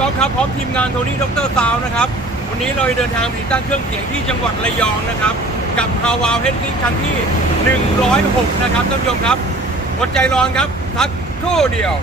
ก๊อฟครับพร้อมทีมงานโทนี่ดรซาวนะครับ วันนี้เราเดินทางไปติดตั้งเครื่องเสียงที่จังหวัดระยองนะครับ กับฮาวาวเฮดกิ้งครั้งที่ 106 นะครับท่านผู้ชมครับอดใจรอนครับทักครู่เดียว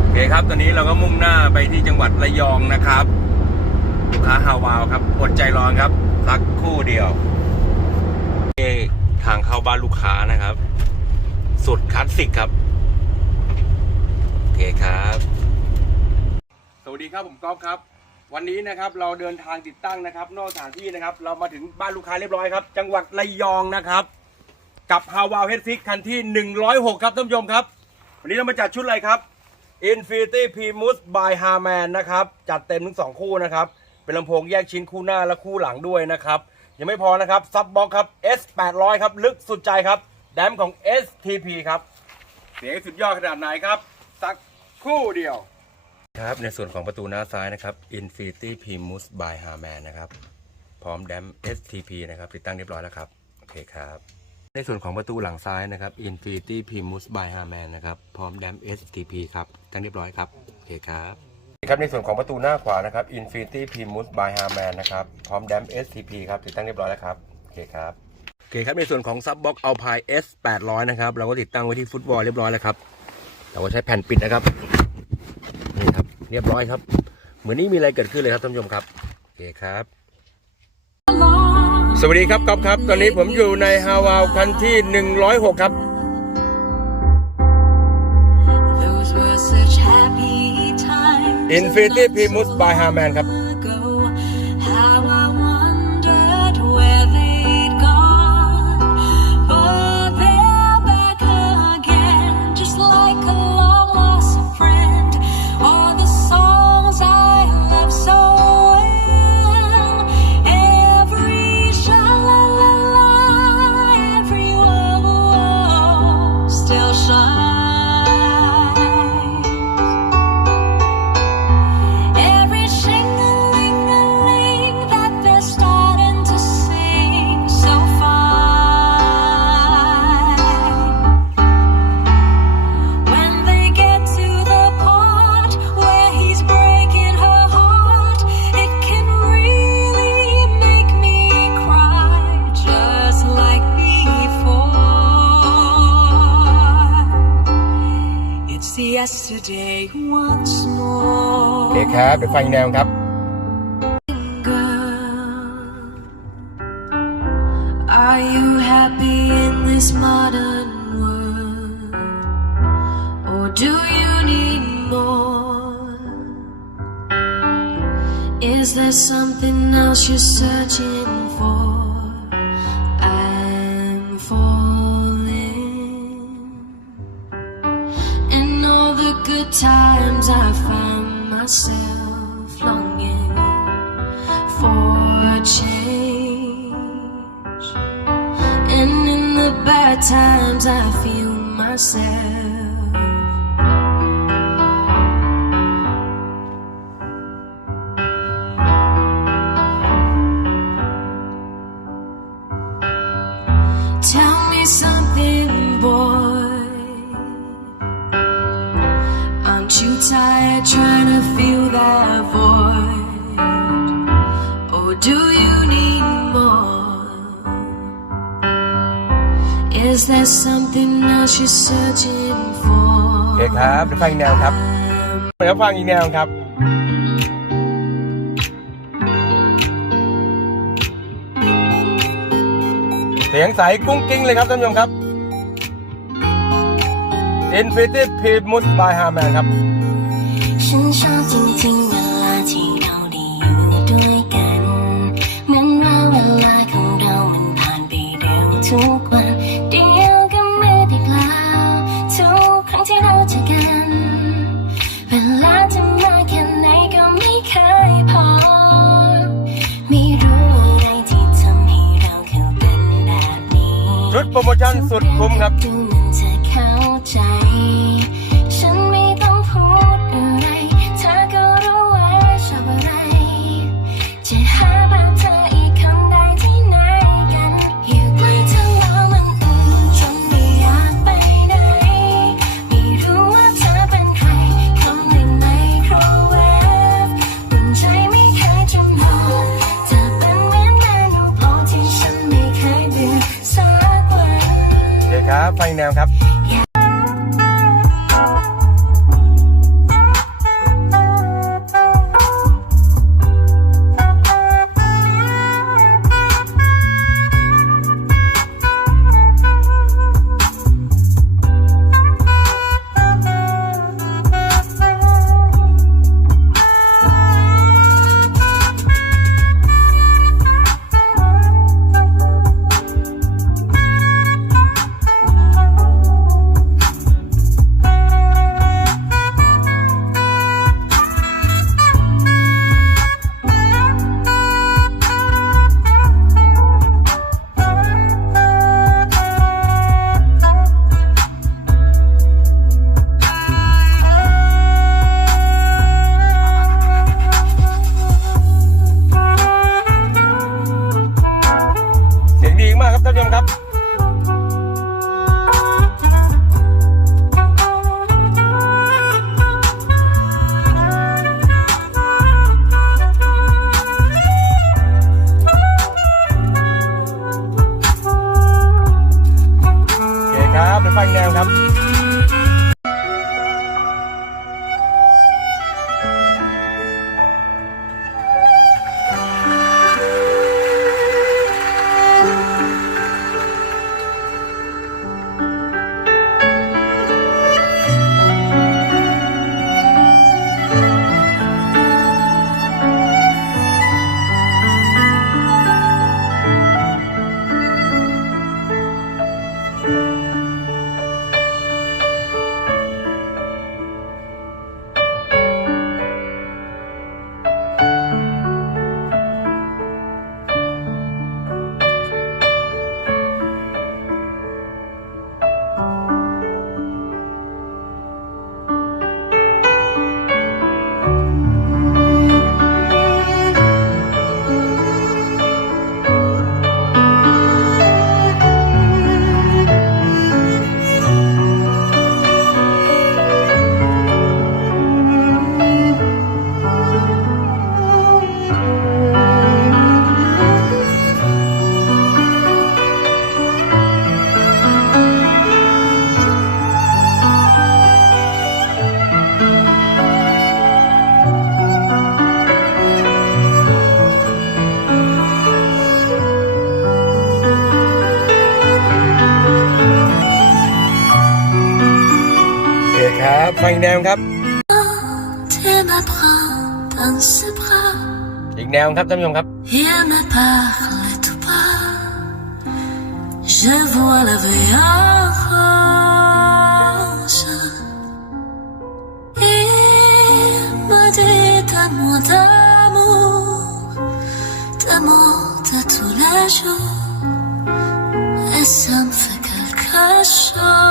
โอเคครับตอนนี้เราก็มุ่งหน้าไปที่จังหวัดระยองนะครับลูกค้าฮาวาวครับอดใจรอนครับสักครู่เดียวนี่ทางเข้าบ้านลูกค้านะครับ สุดคลาสสิกครับ โอเคครับ วัสดีครับผมก๊อฟครับ วันนี้นะครับเราเดินทางติดตั้งนะครับ นอกสถานที่นะครับ เรามาถึงบ้านลูกค้าเรียบร้อยครับ จังหวัดระยองนะครับ กับฮาวาวเฮดฟิกคันที่ 106 ครับท่านผู้ชมครับ วันนี้เรามาจัดชุดอะไรครับ Infinity Primus by Harman นะครับ จัดเต็มทั้งสองคู่นะครับ เป็นลำโพงแยกชิ้นคู่หน้าและคู่หลังด้วยนะครับ ยังไม่พอนะครับ ซับบ็อกครับ S 800ครับ ลึกสุดใจครับ แดมของ STP ครับ เสียงสุดยอดขนาดไหนครับ สักคู่เดียว ครับในส่วนของประตูหน้าซ้ายนะครับ Infinity Primus by Harman นะครับ พร้อมแดม STP นะครับติดตั้งเรียบร้อยแล้วครับ โอเคครับ ในส่วนของประตูหลังซ้ายนะครับ Infinity Primus by Harman นะครับพร้อมแดม STP ครับติดตั้งเรียบร้อยครับโอเคครับครับในส่วนของประตูหน้าขวานะครับ Infinity Primus by Harman นะครับพร้อมแดม STP ครับติดตั้งเรียบร้อยแล้วครับโอเคครับโอเคครับในส่วนของซับบ็อกเอาพาย S 800นะครับเราก็ติดตั้งไว้ที่ฟุตบอลเรียบร้อยแล้วครับเราก็ใช้แผ่นปิดนะครับ เรียบร้อยครับ เหมือนนี้มีอะไรเกิดขึ้นเลยครับท่านผู้ชมครับโอเคครับ สวัสดีครับก๊อฟครับ ตอนนี้ผมอยู่ในฮาวาวคันที่ 106 ครับ Those were such happy times. Infinity Primus by Harman ครับ yesterday once more. โอเคครับ เดี๋ยวฟังอีกแนวครับ Girl, are you happy in this modern world? Or do you need more? Is there something else you're searching bad times, I feel myself. Tell me something, boy. Aren't you tired trying to fill that void? Or do Is there something else you're searching for? โอเคครับเดี๋ยวฟังอีกแนวครับเดี๋ยวฟังอีกแนวครับ เสียงใสกุ้งกิ้งเลยครับท่านผู้ชมครับ Infinity Primus by Harman ครับ ฉันชอบจริงๆเวลาที่เราได้อยู่ด้วยกัน เหมือนว่าเวลาของเรามันผ่านไปเร็วทุกวัน โปรโมชั่นสุดคุ้มครับ ไฟแนวครับ ครับเดี๋ยวฟังแนวครับ งอีกแนวครับ Tes me prends dans ses bras อีกแนวครับท่านผู้ชมครับ Il me parle tout bas. Je vois la vie en rose. Il me dit d'amour, d'amour, d'amour de tous les jours. Et ça me fait quelque chose.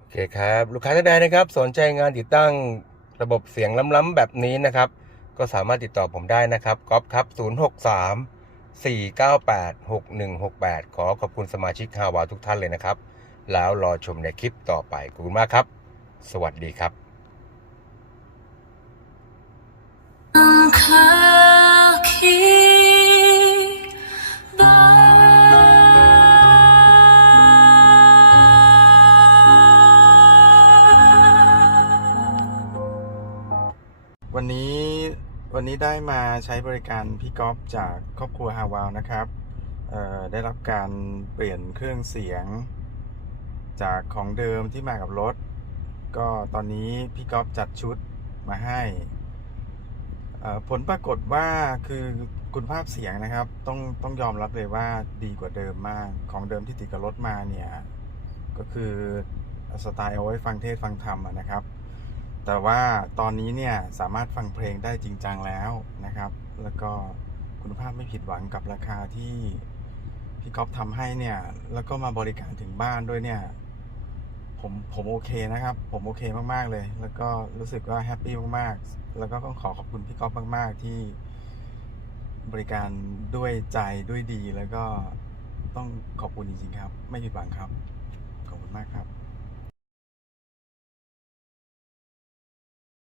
โอเคครับ ลูกค้าท่านใดนะครับ สนใจงานติดตั้งระบบเสียงล้ำๆแบบนี้นะครับ ก็สามารถติดต่อผมได้นะครับก๊อฟครับ 063 498 6168 ขอขอบคุณสมาชิกฮาวาทุกท่านเลยนะครับ แล้วรอชมในคลิปต่อไปขอบคุณมากครับ สวัสดีครับ Un cœur qui bat. วันนี้วันนี้ได้มาใช้บริการพี่ก๊อฟจากครอบครัวฮาวาวนะครับ ได้รับการเปลี่ยนเครื่องเสียง จากของเดิมที่มากับรถ ก็ตอนนี้พี่ก๊อฟจัดชุดมาให้ ผลปรากฏว่าคือคุณภาพเสียงนะครับ ต้องต้องยอมรับเลยว่าดีกว่าเดิมมากของเดิมที่ติดกับรถมาเนี่ย ก็คือสไตล์เอาไว้ฟังเทศฟังธรรมนะครับ แต่ว่าตอนนี้เนี่ยสามารถฟังเพลงได้จริงจังแล้วนะครับ แล้วก็คุณภาพไม่ผิดหวังกับราคาที่พี่ก๊อฟทำให้เนี่ย แล้วก็มาบริการถึงบ้านด้วยเนี่ย ผมผมโอเคนะครับ ผมโอเคมากๆเลย แล้วก็รู้สึกว่าแฮปปี้มากๆ แล้วก็ต้องขอขอบคุณพี่ก๊อฟมาก ๆ ที่บริการด้วยใจด้วยดี แล้วก็ต้องขอบคุณจริงๆครับ ไม่ผิดหวังครับ ขอบคุณมากครับ